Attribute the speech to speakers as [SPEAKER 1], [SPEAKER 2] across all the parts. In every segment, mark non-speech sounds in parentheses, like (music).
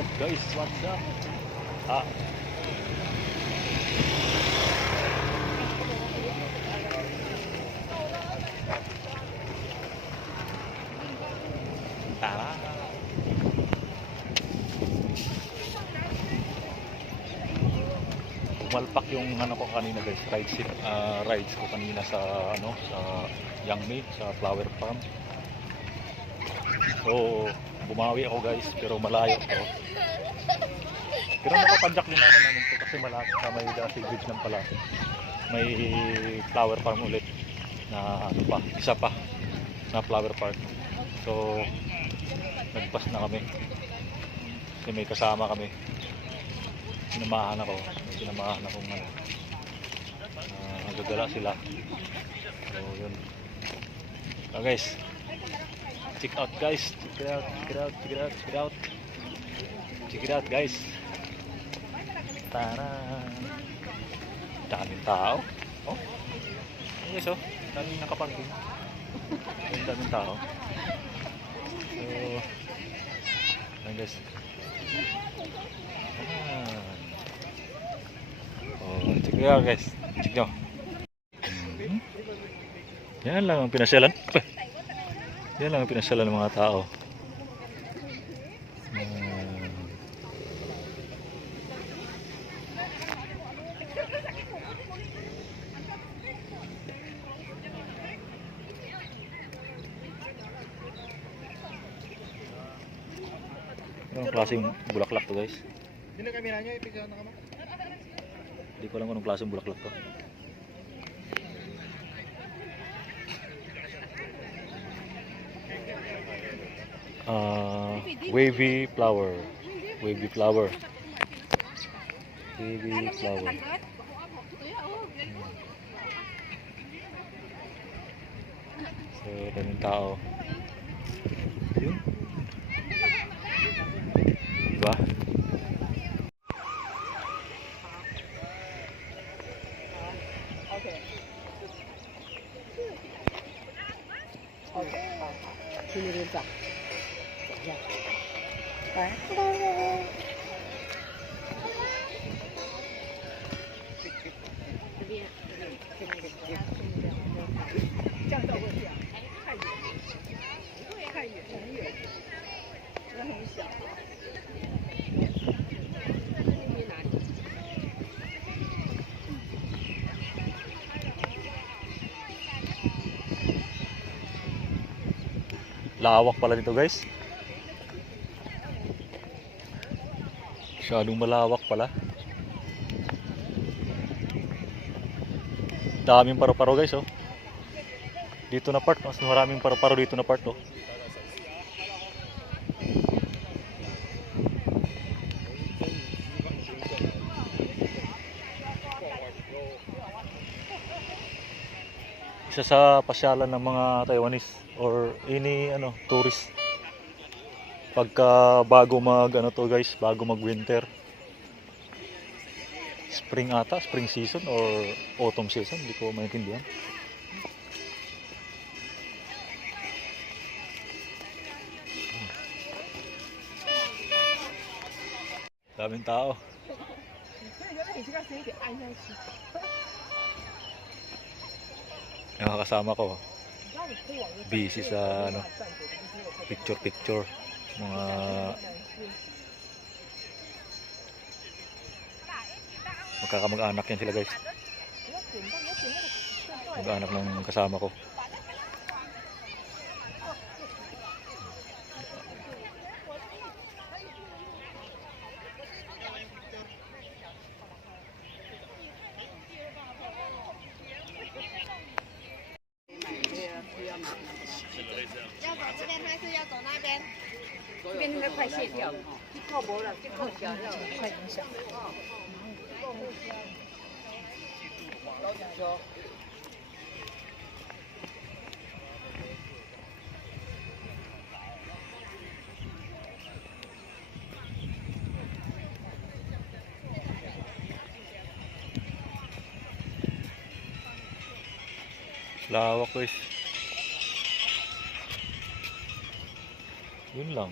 [SPEAKER 1] up guys? What's up? Ah. Tara. Malpak yung ano ko kanina guys, rides, ah, rides ko kanina sa ano sa Yangmi, sa flower farm. So, bumawi ako guys, pero malayo ako. Pero nakapadyak din ako namin to kasi malapit sa may Dasi Bridge ng pala. May flower farm ulit na ano pa, isa pa na flower park. So, nagpas na kami. Kasi may kasama kami. Sinamahan ako. May sinamahan akong ano. Uh, sila. So, yun. So, guys, check out guys. Check it out check it out check it out check it out. Check it out guys. Tara daming tao. Oh. Ayun, guys oh. Daming nakaparking Ayun, daming tao. So ayun guys. Oh check it out guys. Check nyo Mhm. yan lang ang pinasyalan (laughs) yan lang ang pinasyalan ng mga tao. Ah. Anong klaseng bulaklak to guys? Hindi ko alam kung anong klaseng bulaklak to. Ah, wavy flower. Wavy flower. Wavy flower. So, daming tao. Yun. Diba? 비닐 aja Pak Lawak pala dito guys. Masyadong malawak pala. Daming paro-paro guys oh. Dito na part, mas maraming paro-paro dito na part oh. Isa sa pasyalan ng mga Taiwanese or any ano tourist pagka bago mag ano to guys bago mag winter spring ata spring season or autumn season hindi ko maintindihan. Daming tao. Yung kasama ko busy sa ano picture picture mga magkakamag-anak yan sila guys. Mag-anak ng kasama ko 边应该快卸掉了，靠脖了，就靠脚要快影响。lawak guys yun lang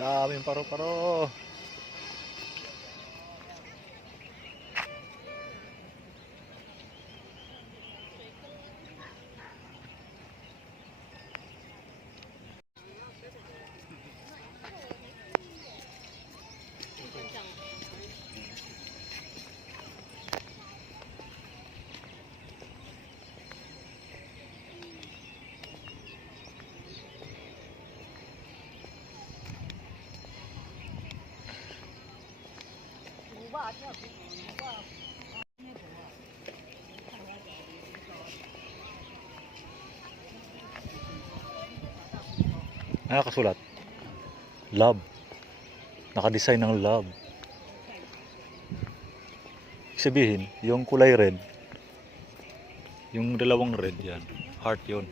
[SPEAKER 1] Daming paro-paro. Ano nakasulat? Love. Nakadesign ng love. Sabihin, yung kulay red, yung dalawang red yan, heart yun.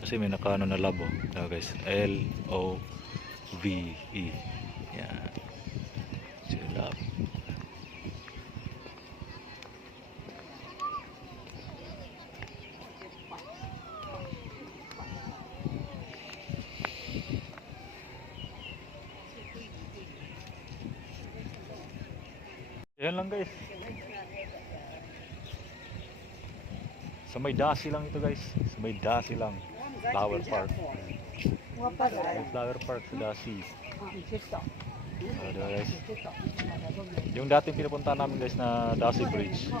[SPEAKER 1] Kasi may nakaano na love oh. Guys? L-O-V-E. Yan. Love. Yan lang guys. Sa may dasi lang ito guys. Sa may dasi lang. Flower Park. May flower park sa dasi. Ah, diba guys? Yung dating pinupuntahan namin guys na Dasi Bridge.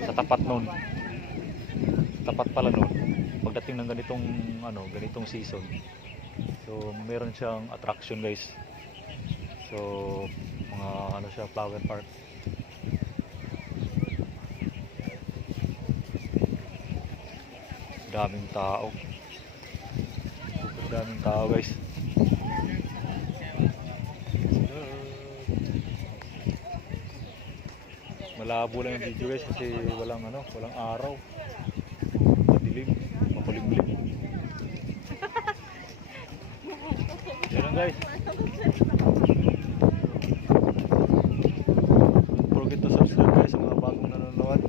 [SPEAKER 1] Sa tapat. Sa tapat pala nun. Pagdating ng ganitong ano, ganitong season. So, meron siyang attraction guys. So, mga ano siya, flower park. daming tao super daming tao guys malabo lang yung video guys kasi walang ano walang araw. Madilim makulimlim. (laughs) Lang guys. Don't forget to subscribe guys sa mga bagong nanonood